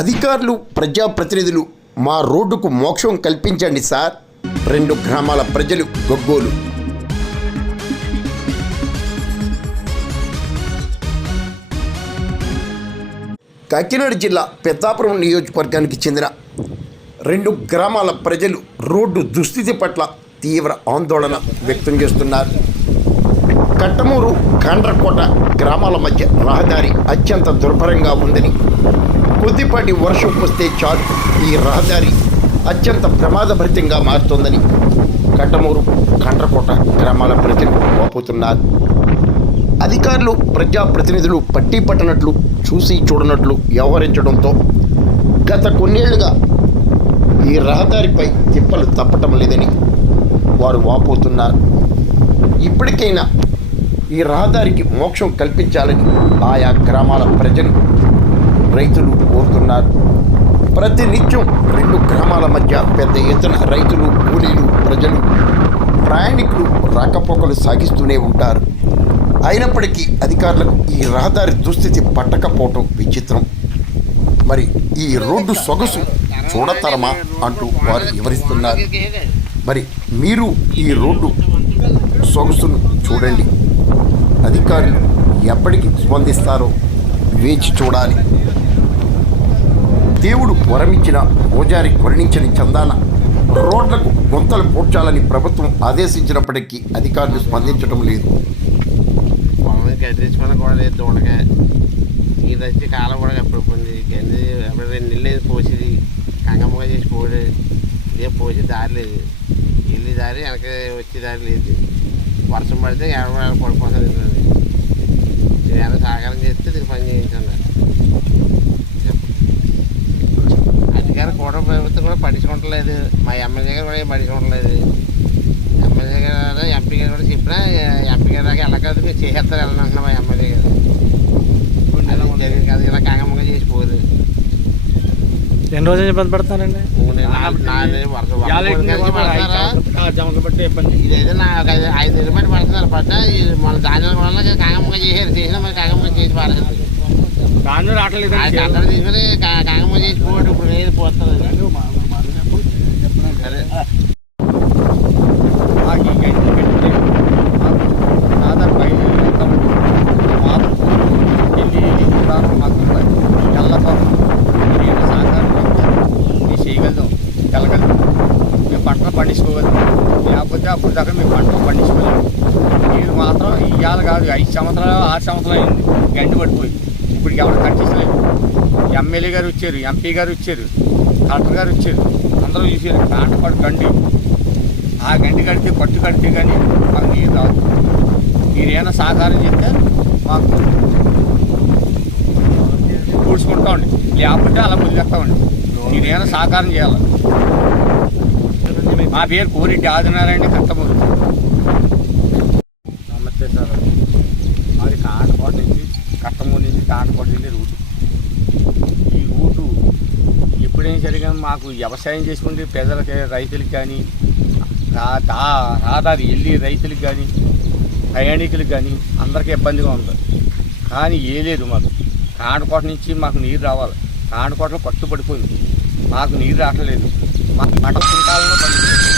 అధికారులు ప్రజాప్రతినిధులు మా రోడ్డుకు మోక్షం కల్పించండి సార్. 2 గ్రామాల ప్రజలు గొగ్గోలు. కాకినాడ జిల్లా పెద్దాపురం నియోజకవర్గానికి చెందిన 2 గ్రామాల ప్రజలు రోడ్డు దుస్థితి పట్ల తీవ్ర ఆందోళన వ్యక్తం చేస్తున్నారు. కట్టమూరు కాండ్రకోట గ్రామాల మధ్య రహదారి అత్యంత దుర్భరంగా ఉందని, కొద్దిపాటి వర్షం వస్తే చాలు ఈ రహదారి అత్యంత ప్రమాదభరితంగా మారుతోందని కట్టమూరు కాండ్రకోట గ్రామాల ప్రజలు వాపోతున్నారు. అధికారులు ప్రజాప్రతినిధులు పట్టి పట్టనట్లు, చూసి చూడనట్లు వ్యవహరించడంతో గత కొన్నేళ్లుగా ఈ రహదారిపై తిప్పలు తప్పటం లేదని వారు వాపోతున్నారు. ఇప్పటికైనా ఈ రహదారికి మోక్షం కల్పించాలని ఆయా గ్రామాల ప్రజలు, రైతులు కోరుతున్నారు. ప్రతినిత్యం 2 గ్రామాల మధ్య పెద్ద ఎత్తున రైతులు, కూలీలు, ప్రజలు, ప్రయాణికులు రాకపోకలు సాగిస్తూనే ఉంటారు. అయినప్పటికీ అధికారులకు ఈ రహదారి దుస్థితి పట్టకపోవటం విచిత్రం. మరి ఈ రోడ్డు సొగసు చూడతరమా అంటూ వారు వివరిస్తున్నారు. మరి మీరు ఈ రోడ్డు సొగసును చూడండి. అధికారులు ఎప్పటికి స్పందిస్తారో వేచి చూడాలి. దేవుడు వరమిచ్చిన పూజారి కరుణించిన చందాన రోడ్లకు గుంతలు పూడ్చాలని ప్రభుత్వం ఆదేశించినప్పటికీ అధికారులు స్పందించడం లేదు. గడ్డించుకున్న కూడా లేదు. దూడగా ఇది వచ్చి కాలం కూడా ఎప్పుడు గంజి ఎప్పుడు 2 నెలలు పోసేది, కంగమ్మగా చేసి పోడు. ఇదే పోసి దారి లేదు, వెళ్ళి దారి వెనక వచ్చే దారి లేదు. వర్షం పడితే ఎవరు పడిపోతుంది. ఏమైనా సహకారం చేస్తే దీనికి పని చేయించండి. అధికారం కూడా ప్రభుత్వం కూడా పట్టించుకోవట్లేదు. మా ఎమ్మెల్యే గారు కూడా పట్టించుకోవట్లేదు. ఎమ్మెల్యే గారు, ఎంపీ గారు కూడా చెప్పినా ఎంపీ గారు దాకా వెళ్ళకదు, మీరు చేసేస్తారు వెళ్ళనంటున్నా మా ఎమ్మెల్యే గారు. జరిగింది కదా, ఇలా కంగమ్మగా చేసిపోరు. 2 రోజులు ఇబ్బంది పడతానండి. ఇదైతే నాకు 5 నెలలు బట్టి పడుతున్నారు. పడ్డా మన ధాన్యం కూడా కంగమ్మగా చేసినా మరి కంగమ్మగా చేసి పడుతుంది. అందరూ తీసుకుని కంగమ్మగా చేసి పోడు. ఇప్పుడు లేదు పోతుంది. సరే మేము పంటలు పండించుకోగలం. లేకపోతే అప్పుడు దాకా మేము పంటలు పండించుకోలేము. మీరు మాత్రం ఇవాళ కాదు, 5 సంవత్సరాలు 6 సంవత్సరాలు అయింది గండి పడిపోయి. ఇప్పటికి ఎవరు కట్టించలేదు. ఎమ్మెల్యే గారు వచ్చారు, ఎంపీ గారు వచ్చారు, కలెక్టర్ గారు వచ్చారు, అందరూ చూసారు. కాంటపాడు గండి, ఆ గండి కడితే పట్టు కడితే కానీ మాకు నీరు రాదు. మీరు ఏమైనా సహకారం చేస్తే మాకు పూడ్చుకుంటామండి, లేకపోతే అలా వదిలేస్తామండి. మీరు ఏమైనా సహకారం చేయాలి. మా పేరు కోరెడ్డి ఆదినారాయణ, కట్టమూరు. నమస్తే సార్. మాది కాంటపాడు నుంచి, కట్టమూరు నుంచి కాంటపాడు నుంచి రూటు. ఈ రూటు ఎప్పుడైనా సరిగా మాకు వ్యవసాయం చేసుకుంటే ప్రజలకి, రైతులకు కానీ, రహదారి వెళ్ళి రైతులకు కానీ, ప్రయాణికులకు కానీ అందరికీ ఇబ్బందిగా ఉంది. కానీ ఏ లేదు, మాకు కాంటకోట నుంచి మాకు నీరు రావాలి. కాంటకోటలో పట్టు పడిపోయింది, మాకు నీరు రావట్లేదు. మాకు పంట కుంటాలలో పండుతుంది.